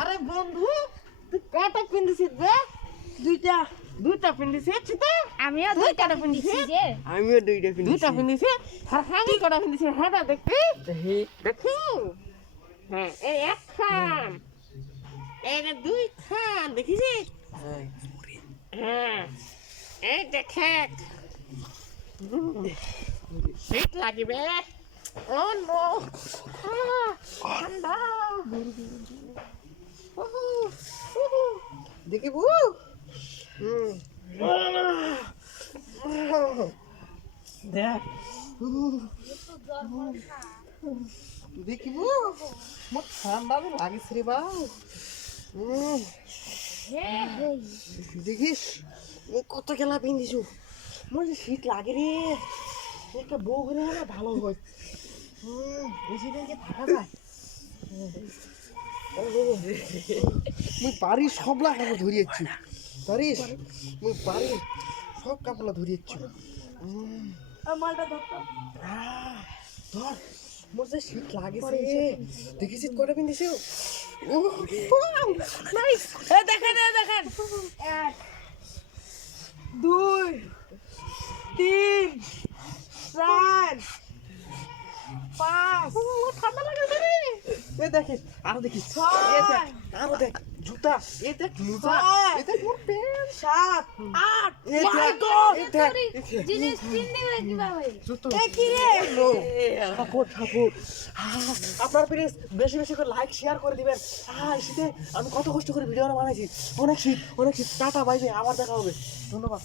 আরে বন্ধু তুই কটা পিন্দিছিস বে? দুইটা দুইটা পিন্দিছিস তো? আমিও দুইটা পিন্দিছি যে। আমিও দুইটা দুইটা পিন্দিছিস আর আমি কটা পিন্দিছিস হ্যাঁ দেখি দেখি দেখি হ্যাঁ এই এক খান এই যে দুই খান দেখিছিস হ্যাঁ এই দেখে শীত লাগিবে ও নো ঠান্ডা দেখিব দেখ দেখিব মোর ঠান্ডা লাগিস রে বাউ দেখিস কত খেলা পিন্ধিছু মোর যে শীত লাগে রে একটা বউ হলে না ভালো হয় বেশি দিন কি থাকা যায় মুই বাড়ির সব কাপড় ধরিয়েছি পারিস মুই বাড়ির সব কাপড় ধরিয়েছি ধর মোর যে শীত লাগেছে দেখিস কটা পিন্ধিছে দেখেন দেখেন 1 2 3 4 5 ঠান্ডা লাগে রে এ দেখিস আরো দেখিস এ দেখ আরো দেখ জুতা এ দেখ মোজা এ দেখ মোর প্যান্ট 7 8 এ দেখ এ দেখ জিনিস তিন দিবে কিভাবে জুতো কি রে সাপোর্ট সাপোর্ট আপনার প্লিজ বেশি বেশি করে লাইক শেয়ার করে দিবেন শীতে আমি কত কষ্ট করে ভিডিওটা বানাইছি অনেক শীত টাটা বাইবে আবার দেখা হবে ধন্যবাদ